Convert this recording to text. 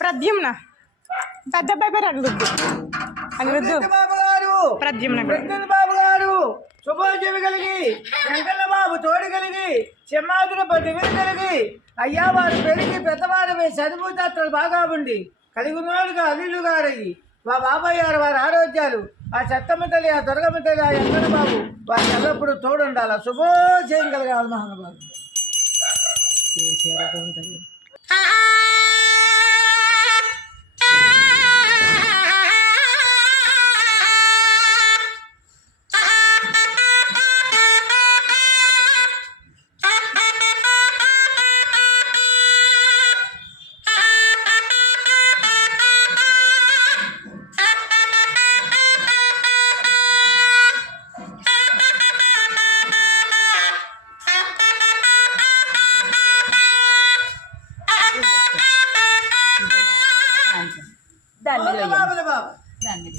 ప్రద్యుమ్న పెద్ద పేపర్ అనిరుద్దు బాబు గారు ప్రద్యుమ్న బాబు గారు శుభోజీవి కలిగి వెంకన్న బాబు తోడు కలిగి చెమ్మాదుల పదివిని కలిగి అయ్యా వారు పెరిగి పెద్దవారు చదువుతాత్రలు బాగా ఉండి కలిగి ఉన్నవాడుగా అల్లులు గారయ్యి మా బాబాయ్ గారు వారి ఆరోగ్యాలు ఆ చెత్తమ్మ తల్లి ఆ దుర్గమ్మ తల్లి ఆ వెంకన్న బాబు వారి ఎల్లప్పుడూ తోడు ఉండాలి శుభోజయం కలగాలి మహానుభావుడు దాన్ని